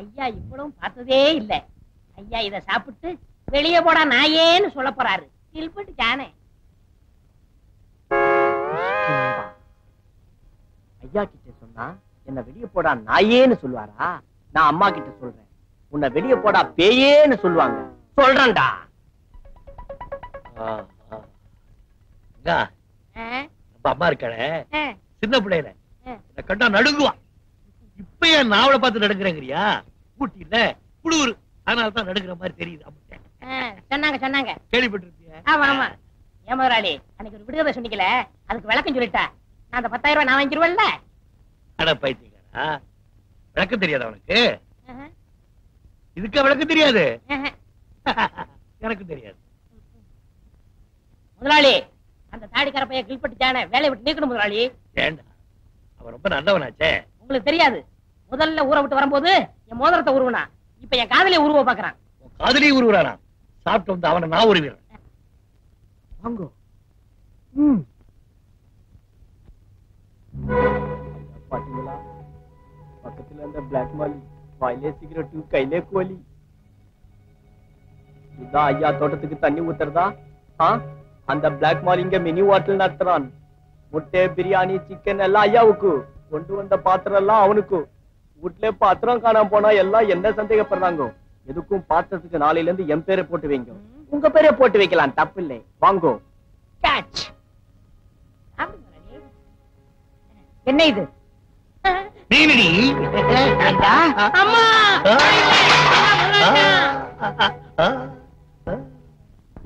ஐயா இவ்வளவும் பார்த்ததே இல்ல. ஐயா இத சாப்பிட்டு வெளியே போடா நாயேன்னு சொல்ல போறாரு. கில்பட்டு ஜானே. ஐயா கிட்ட சொன்னா என்ன வெளியே போடா நாயேன்னு சொல்லுவாரா? நான் அம்மா கிட்ட சொல்றேன், உன்னை வெளியே போடா பேயேன்னு சொல்லுவாங்க. சொல்றேன்டா. அம்மா இருக்காளே சின்ன பிள்ளையில கண்டா நடுங்குவான். இப்ப ஏன் நாவலை பார்த்து நடுங்குறேங்கிறியா? ஊட்டி இல்ல குளூர், அதனாலதான் நடுங்குற மாதிரி தெரியுது. சொன்னாங்க சொன்னாங்க, கேள்விப்பட்டிருப்பியா? ஆமா ஆமா. ஏன் முதலாளி அன்னைக்கு ஒரு விடுதலை சொன்னீங்கல, அதுக்கு விளக்கம் சொல்லிட்டா நான் அந்த 10,000 ரூபாய் நான் வாங்கிடுவேன்ல. அட பைத்தியக்காரா, விளக்கம் தெரியாது அவனுக்கு? இதுக்கு விளக்கம் தெரியாது? எனக்கு தெரியாது. முதலாளி அந்த தாடிக்கார பைய கில்பட்டு ஜான வேலையை விட்டு நீக்கணும் முதலாளி. ஏண்டா, அவன் ரொம்ப நல்லவனாச்சே. உங்களுக்கு தெரியாது, முதல்ல ஊரை விட்டு வரும்போது என் மோதிரத்தை உருவனா, இப்ப என் காதலியை உருவ பாக்குறான். காதலி உருவுறானா? சாப்பிட்டு வந்து அவனை நான் உருவிடுறேன். வாங்கோ. பாத்தீங்களா, பக்கத்துல அந்த பிளாக் மாலி வாயிலே சிகரெட்டு கையிலே கோலி. இதான் ஐயா தோட்டத்துக்கு தண்ணி ஊத்துறதா? அந்த பிளாக் மால் இங்க மினி வாட்டல் நடத்துறான். முட்டை பிரியாணி சிக்கன் எல்லாம் ஐயாவுக்கு, கொண்டு வந்த பாத்திரம் எல்லாம் அவனுக்கு. வீட்டுல பாத்திரம் காணாம போனா எல்லாம் என்ன சந்தேகப்படுறாங்க. எதுக்கும் பாத்திரத்துக்கு நாளையில இருந்து என் பேரை போட்டு வைங்க. உங்க பேரை போட்டு வைக்கலாம், தப்பு இல்லை. வாங்கோ. என்ன இது? அம்மா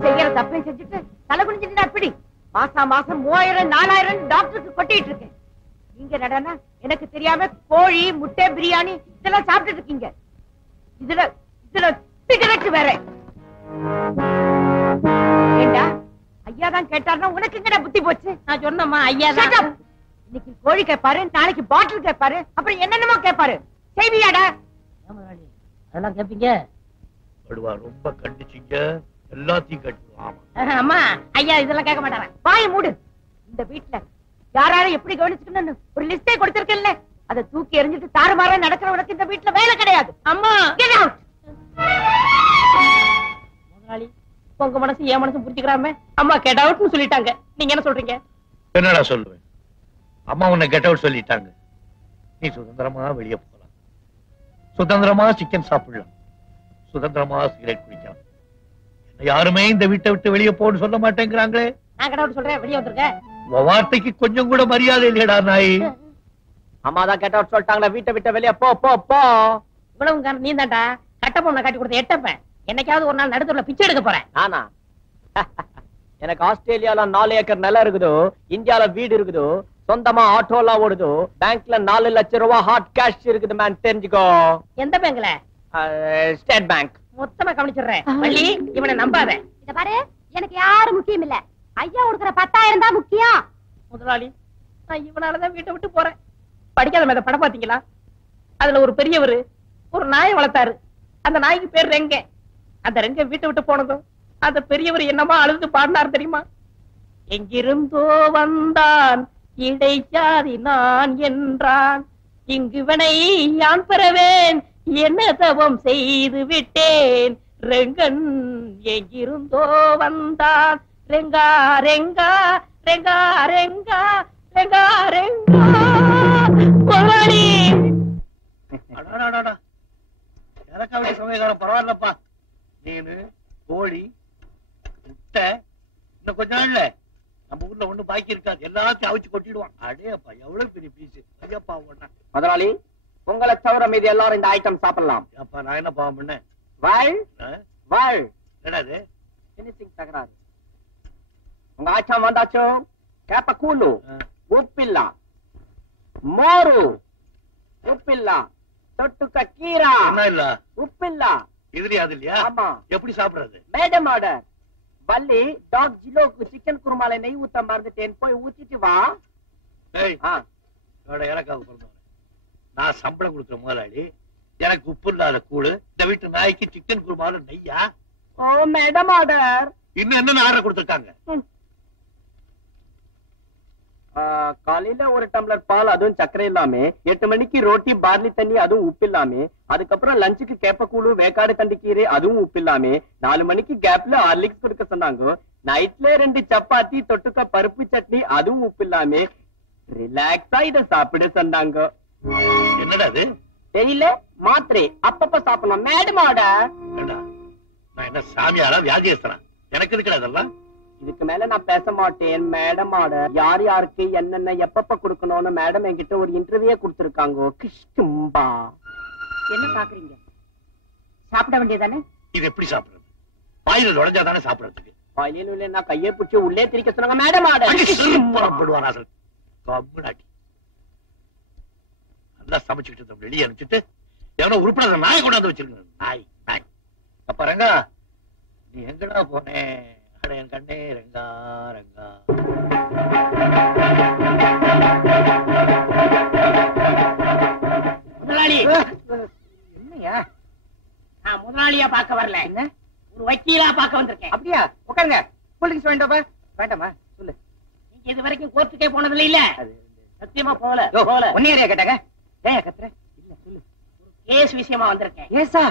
செய்யற தப்பை செஞ்சுட்டு தலை குனிஞ்சிட்டு அப்படி மாசம் 3000 4000 டாக்டருக்கு கொட்டிட்டு இருக்கேன். நீங்க நடனா எனக்கு தெரியாம கோழி முட்டை பிரியாணி இதெல்லாம் சாப்பிட்டு இருக்கீங்க. இதுல சிகரெட் வேற. ஏண்டா ஐயா தான் கேட்டாருன்னா உனக்கு எங்கடா புத்தி போச்சு? நான் சொன்னம்மா ஐயா தான். இன்னைக்கு கோழி கேட்பாரு, நாளைக்கு பாட்டில் கேட்பாரு, அப்புறம் என்னென்னமோ கேட்பாரு. செய்வியாடா? அதெல்லாம் கேட்பீங்க? ரொம்ப கண்டிச்சீங்க, எல்லாத்தையும் கட்டுவான். அம்மா ஐயா இதெல்லாம் கேட்க மாட்டாங்க. வாயை மூடு. இந்த வீட்டுல யாராரும் எப்படி கவனிச்சுக்கணும்னு ஒரு லிஸ்டே கொடுத்திருக்கேன்ல, அதை தூக்கி எறிஞ்சிட்டு தாறுமாறா நடக்கிறவனுக்கு இந்த வீட்டுல வேலை கிடையாது. அம்மா முதலாளி உங்க மனசு என் மனசு புரிஞ்சுக்கிறாம அம்மா கெட் அவுட்னு சொல்லிட்டாங்க. நீங்க என்ன சொல்றீங்க? என்னடா சொல்லுவேன்? அம்மா உன்னை கெட் அவுட் சொல்லிட்டாங்க. நீ சுதந்திரமா வெளியே போகலாம், சுதந்திரமா சிக்கன் சாப்பிடலாம், சுதந்திரமா சிகரெட் குடிக்கலாம். யாருமே இந்த வீட்டை விட்டு வெளியே போன்னு சொல்ல மாட்டேங்கிறாங்களே. நான் கெட் அவுட் சொல்றேன், வெளியே வந்துருங்க. வார்த்தைக்கு கொஞ்சம் கூட மரியாதை இல்லையடா நாய். அம்மா தான் கெட் அவுட் சொல்லிட்டாங்களா, வீட்டை விட்டு வெளியே போ போ போ. இவ்வளவு நீ தாண்டா கட்ட பொண்ணை காட்டி கொடுத்த எட்டப்பேன். என்னைக்காவது ஒரு நாள் நடுத்தூர்ல பிச்சை எடுக்க போறேன். நானா? எனக்கு ஆஸ்திரேலியால 4 ஏக்கர் நிலம் இருக்குதோ, இந்தியால வீடு இருக்குதோ, சொந்தமா ஆட்டோலாம் ஓடுதோ, பேங்க்ல 4 லட்சம் ரூபாய் ஹாட் கேஷ் இருக்குது மேன், தெரிஞ்சுக்கோ. எந்த பேங்க்ல? State bank. மொத்தமா கவனிச்சிடுறேன். வள்ளி இவனை நம்பாத. இத பாரு, எனக்கு யாரும் முக்கியம் இல்ல, ஐயா கொடுக்கிற 10,000 தான் முக்கியம். முதலாளி நான் இவனாலதான் வீட்டை விட்டு போறேன். படிக்காத மேத படம் பாத்தீங்களா? அதுல ஒரு பெரியவர் ஒரு நாயை வளர்த்தாரு. அந்த நாய்க்கு பேர் ரெங்க. அந்த ரெங்க வீட்டை விட்டு போனதும் அந்த பெரியவர் என்னமா அழுது பாடினார் தெரியுமா? எங்கிருந்தோ வந்தான் இடைச்சாதி நான் என்றான், இங்குவனை யான் பெறவேன் என்ன தவம் செய்து விட்டேன். ரெங்கன் எங்கிருந்தோ வந்தான், ரெங்கா ரெங்கா ரெங்கா ரெங்கா ரெங்கா ரெங்கா. முதலாளி எனக்காவது சமயக்காரம் பரவாயில்லப்பா. மீன் கோழி முட்டை இன்னும் கொஞ்ச நாள்ல நம்ம ஊர்ல ஒண்ணு பாக்கி இருக்காது, எல்லாத்தையும் அவிச்சு கொட்டிடுவான். அடேப்பா எவ்வளவு பெரிய பீஸ். ஐயப்பா ஒண்ணா முதலாளி, உங்களை தவிர மீது எல்லாரும் இந்த ஐட்டம் சாப்பிடலாம். அப்பா நான் என்ன பாவம் பண்ணேன்? வாழ் வாழ். என்னது பினிஷிங் தகராறு. உங்க ஐட்டம் வந்தாச்சோ? கேப்ப கூழு உப்பில்ல, மோரு உப்பில்ல, தொட்டுக்க கீரா இல்ல உப்பில்ல. இதுலயா? அது இல்லையா? ஆமா. எப்படி சாப்பிடுறது? Madam order. வள்ளி டாக் ஜிலோக்கு சிக்கன் குருமால நெய் ஊத்த மறந்துட்டேன், போய் ஊத்திட்டு வா. எனக்காக பிறந்தவன் நான் சம்பளம் கொடுக்குற முதலாளி, எனக்கு உப்பு இல்லாத கூழு, இந்த வீட்டு நாய்க்கு சிக்கன் குருமால நெய்யா? ஓ மேடம் ஆர்டர். இன்னும் என்ன ஆர்டர் கொடுத்திருக்காங்க? காலையில ஒரு டம்ளர் பால் அதுவும் சர்க்கரை இல்லாம, 8 மணிக்கு ரோட்டி பார்லி தண்ணி அதுவும் உப்பு இல்லாம, அதுக்கப்புறம் லஞ்சுக்கு கேப்பக்கூழு வேக்காடு தண்டிக்கீரை அதுவும் உப்பு இல்லாம, 4 மணிக்கு கேப்ல ஹார்லிக்ஸ் கொடுக்க சொன்னாங்க. நைட்ல 2 சப்பாத்தி தொட்டுக்க பருப்பு சட்னி அதுவும் உப்பு இல்லாம ரிலாக்ஸா இத சாப்பிட சொன்னாங்க. என்னடா அது? தெரியல, மாத்திரை அப்பப்ப சாப்பிடணும் மேடமோட. நான் என்ன சாமியாரா வியாதியஸ்தனா? எனக்கு இருக்கிற அதெல்லாம். இதுக்கு மேல நான் பேச மாட்டேன் மேடமோட. யார் யாருக்கு என்னென்ன எப்பப்ப கொடுக்கணும்னு மேடம் என்கிட்ட ஒரு இன்டர்வியூ கொடுத்திருக்காங்க. கிஷ்கும்பா. என்ன பாக்குறீங்க? சாப்பிட வேண்டியதானே? இது எப்படி சாப்பிடுறது? வாயில நுழைஞ்சாதானே சாப்பிடறதுக்கு. வாயிலும் இல்ல, நான் கையை பிடிச்சி உள்ளே திரிக்க சொன்னாங்க மேடமோட. நல்லா சமைச்சுக்கிட்டு வெளியே அனுப்பிச்சுட்டு எவனோ உருப்படாத நாய் கொண்டாந்து வச்சிருக்க. நாய் நாய். அப்ப ரங்கா, நீ எங்கடா போனே? அட என் கண்ணே ரங்கா ரங்கா. முதலாளி என்னையா? நான் முதலாளியா பார்க்க வரல, என்ன ஒரு வக்கீலா பார்க்க வந்திருக்கேன். அப்படியா? உட்காருங்க. போலீஸ் வேண்டாமா? வேண்டாமா சொல்லு. நீங்க இது வரைக்கும் கோர்ட்டுக்கே போனதில்லை இல்ல? சத்தியமா போகல. ஒன்னேரியா கேட்டாங்க. ஏன் கத்துற? இல்ல சொல்லு. கேஸ் விஷயமா வந்திருக்கேன். ஏசா?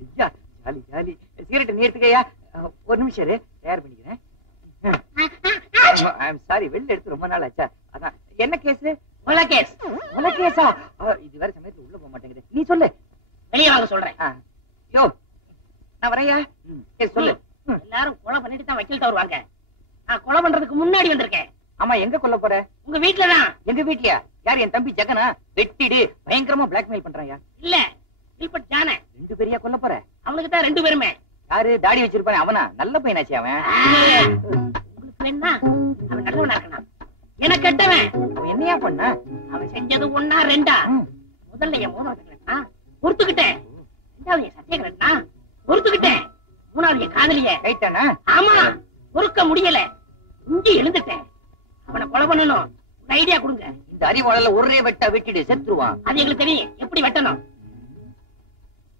ஐயா ஜாலி ஜாலி. சிகரெட் நீ எடுத்துக்கையா? ஒரு நிமிஷம் தயார் பண்ணிக்கிறேன். சாரி, வெளில எடுத்து ரொம்ப நாள் ஆச்சா. அதான். என்ன கேஸ்? கொலை கேஸ். கொலை கேஸா? இது வேற சமயத்துல உள்ள போக மாட்டேங்குது. நீ சொல்லு. வெளியே வாங்க சொல்றேன். யோ நான் வரையா? சொல்லு. எல்லாரும் கொலை பண்ணிட்டு தான் வக்கீல்ட்ட வருவாங்க. நான் கொலை பண்றதுக்கு முன்னாடி வந்திருக்கேன். ஆமா, எங்க கொல்ல போற? உங்க வீட்டுலதான். எங்க வீட்லயா? யார்? என் தம்பி ஜெகனா? வெட்டிடு. பயங்கரமா பிளாக்மெயில் பண்றாயா? இல்ல, இல்பட் ஜான. 2 பேரையா கொல்ல போற? அவனுக்கு தான் 2 பேருமே. யாரு தாடி வச்சிருப்பான் அவனா? நல்ல பையனாச்சு அவன். உங்களுக்கு வேணா அவன் நல்லவனா இருக்கான். எனக்கு கெட்டவன். அவன் என்னையா பண்ண? அவன் செஞ்சது 1 2 முதல்ல என் மோதிரத்தை பொறுத்துக்கிட்டேன். 2வது என் சத்தியகிரட்டா பொறுத்துக்கிட்டேன். 3வது என் காதலிய கைட்டானா? ஆமா, பொறுக்க முடியல. இஞ்சி எழுந்துட்டேன். அவனை கொலை பண்ணணும். ஒரு ஐடியா கொடுங்க. இந்த அறிவாளர்ல ஒரே வெட்டா வெட்டிடு, செத்துருவான். அது எங்களுக்கு தெரியும் எப்படி வெட்டணும்.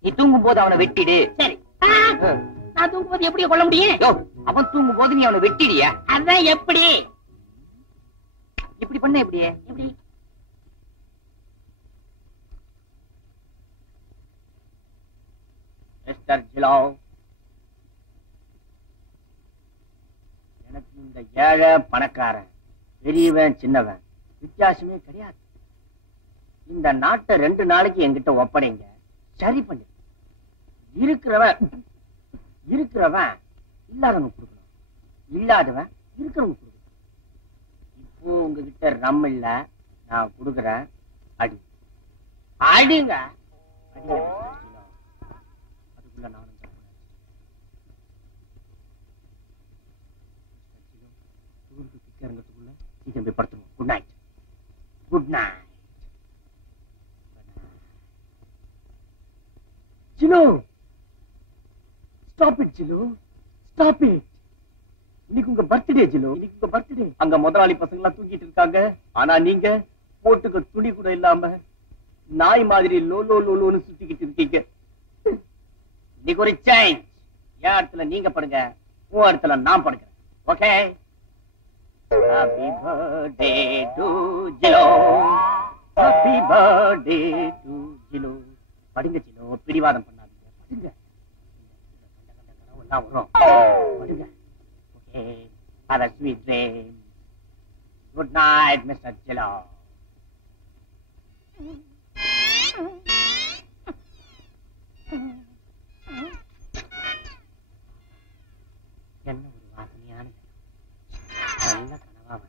நீ தூங்கும் போது அவனை வெட்டிடு. சரி. நான் தூங்கும் போது எப்படி கொல்ல முடியும்? அவன் தூங்கும் போது நீ அவனை வெட்டிடியா? அதான் எப்படி? இப்படி பண்ண எப்படியே? எப்படி? மிஸ்டர் ஜிலோ, எனக்கு இந்த ஏழை பணக்காரன், பெரியவன் சின்னவன் வித்தியாசமே கிடையாது. இந்த நாட்டை 2 நாளைக்கு என்கிட்ட ஒப்படைங்க, சரி பண்ணு. இருக்கிறவன் இல்லாதவன் கொடுக்கணும், இல்லாதவன் இருக்கிறவன் கொடுக்கணும். இப்போ உங்ககிட்ட ரம் இல்ல, நான் கொடுக்குறேன். அடி அடிங்க. அதுக்குள்ள நானும் இறங்கத்துக்குள்ள சீக்கிரம் போய் படுத்துருவோம். Good night. Good night. Jilo, stop it Jilo, stop it. இன்னைக்கு உங்க பர்த்டே ஜிலோ, இன்னைக்கு உங்க பர்த்டே. அங்க முதலாளி பசங்க எல்லாம் தூக்கிட்டு இருக்காங்க. ஆனா நீங்க போட்டுக்க துணி கூட இல்லாம நாய் மாதிரி லோ லோ லோன்னு சுத்திக்கிட்டு இருக்கீங்க. இன்னைக்கு ஒரு சேஞ்ச். என் இடத்துல நீங்க படுங்க, உன் இடத்துல நான் படுக்கிறேன். Okay? Happy birthday to Jilo. Happy birthday to Jilo. படுங்க ஜிலோ, பிடிவாதம் பண்ணாதீங்க. படுங்க. எல்லாம் வரும். படுங்க. Okay. Have a sweet dream. Good night, Mr. Jilo. என்ன ஒரு வாசனையான நல்ல கனவா வரும்.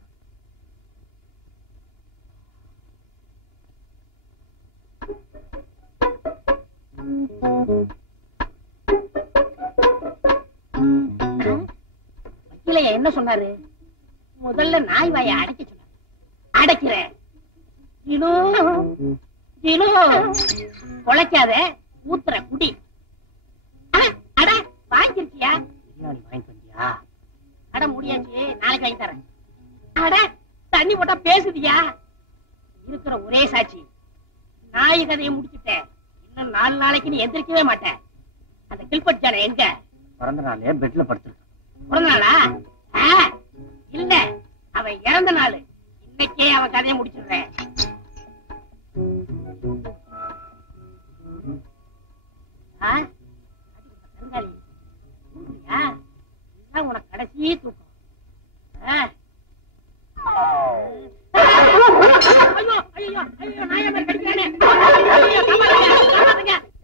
வக்கீலையா என்ன சொன்னாரு? முதல்ல நாய் வாயை அடைக்க சொன்னாரு. அடைக்கிறேன். கொலைக்காத, ஊத்துற குடி. அட வாங்கிருக்கியா? பிரியாணி வாங்கி வந்தியா? அட முடியாச்சு, நாளைக்கு வாங்கி தரேன். அட தண்ணி போட்டா பேசுதியா? இருக்கிற ஒரே சாட்சி. நாய் கதையை முடிச்சுட்டேன். இன்னும் 4 நாளைக்கு நீ எந்திரிக்கவே மாட்டேன். அந்த கில்பட் ஜான எங்க? பிறந்த நாளே பெட்ல படுத்திருக்கான். பிறந்த நாளா? இல்ல, அவன் இறந்த நாள். இன்னைக்கே அவன் கதையை முடிச்சிடுறேன். உனக்கு கடைசி தூக்கம்.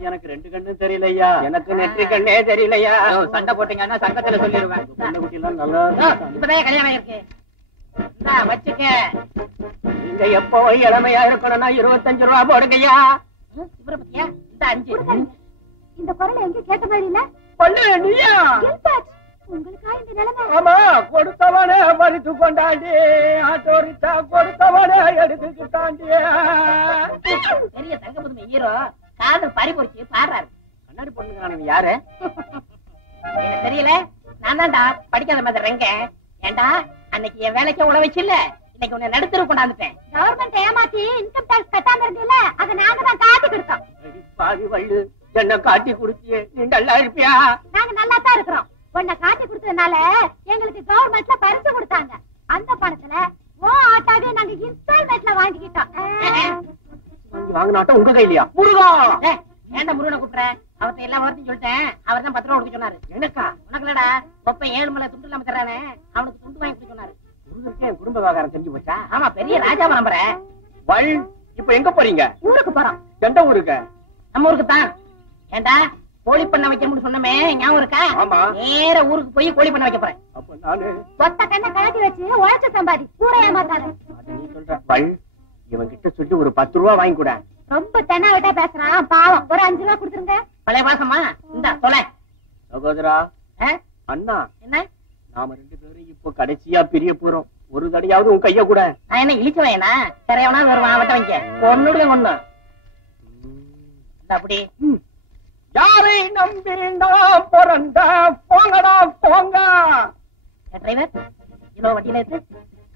எனக்கு 2 கண்ணும் தெரியலையா. எனக்கு நெற்றி கண்ணே தெரியலையா. சண்டை போட்டீங்கன்னா சங்கத்துல சொல்லிடுவேன். இப்பதான் கல்யாணம் இருக்கு. வச்சுக்க. நீங்க எப்போ இளமையா இருக்கணும்னா 25 ரூபா போடுங்கய்யா. இவரை பத்தியா இந்த 5. இந்த குரலை எங்க கேட்ட மாதிரி இல்ல? நீயா? உங்களுக்கா இந்த நிலைமை? ஆமா, கொடுத்தவனே மறித்து கொண்டாண்டி, ஆட்டோரிச்சா கொடுத்தவனே எடுத்துக்கிட்டாண்டி. பெரிய தங்க புதுமை ஹீரோ காதல் பறிபொறிச்சு பாடுறாரு. கண்ணாடி பொண்ணுங்க யாரு? எனக்கு தெரியல. நான் தான்டா படிக்காத மாதிரி ரெங்க. ஏண்டா அன்னைக்கு என் வேலைக்கு உழ வச்சு இல்ல, இன்னைக்கு உன்னை நடுத்தர கொண்டாந்துட்டேன். கவர்மெண்ட் ஏமாத்தி இன்கம் டாக்ஸ் கட்டாம இருந்தீல்ல, அதை நாங்க தான் காட்டி கொடுத்தோம். பாவி வள்ளு, என்ன காட்டி குடுத்தியே, நீ நல்லா இருப்பியா? நாங்க நல்லா தான் இருக்கிறோம். உன்னை காட்டி கொடுத்ததுனால எங்களுக்கு கவர்மெண்ட்ல பரிசு கொடுத்தாங்க. அந்த பணத்துல ஆட்டாவே நாங்க இன்ஸ்டால்மெண்ட்ல வாங்கிக்கிட்டோம். வாங்கினாட்டம் உங்க கையிலயா? முருகா, ஏன்டா முருகனை கூப்பிடுற? அவர்த்த எல்லாம் வார்த்தையும் சொல்லிட்டேன். அவர் தான் 10 ரூபா கொடுக்க சொன்னாரு. எனக்கா? உனக்கு இல்லடா, ஒப்ப 7 மலை துண்டு இல்லாம தர்றானே, அவனுக்கு துண்டு வாங்கி கொடுக்க சொன்னாரு. குடும்ப விவகாரம் தெரிஞ்சு போச்சா? ஆமா, பெரிய ராஜா பரம்பரை. வள், இப்ப எங்க போறீங்க? ஊருக்கு போறோம். எந்த ஊருக்கு? நம்ம ஊருக்கு தான். ஏண்டா கோழி பண்ண வைக்கணும்னு சொன்னமே ஞாபகம் இருக்கா? ஆமா. நேர ஊருக்கு போய் கோழி பண்ண வைக்க போறேன். அப்ப நானு ஒத்த கண்ணை கழட்டி வச்சு உழைச்சு சம்பாதி ஊரை ஏமாத்தாங்க. நீ சொல்ற வள், இவன் கிட்ட சொல்லி ஒரு 10 ரூபா வாங்கி கூட. ரொம்ப தென்னா விட்டா பேசுறான், பாவம். ஒரு 5 ரூபா கொடுத்துருங்க. பழைய பாசமா? இந்த தொலை. சகோதரா, அண்ணா, என்ன நாம 2 பேரும் இப்போ கடைசியா பிரிய போறோம். ஒரு தடையாவது உன் கைய கூட. நான் என்ன இழிச்சவனா? கரையவனா வருவான் வட்ட வைக்க. ஒண்ணுடைய ஒண்ணு அப்படி. யாரை நம்பி நான் பிறந்த போங்கடா போங்க. டிரைவர், இதோ வண்டியில இருக்கு.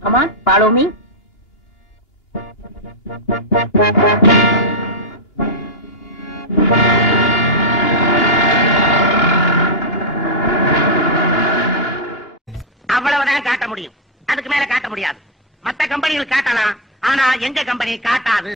ஆமா, ஃபாலோ மீ. அவ்வளவுதான் காட்ட முடியும். அதுக்கு மேல காட்ட முடியாது. மத்த கம்பெனிகள் காட்டலாம், ஆனா எங்க கம்பெனி காட்டாது.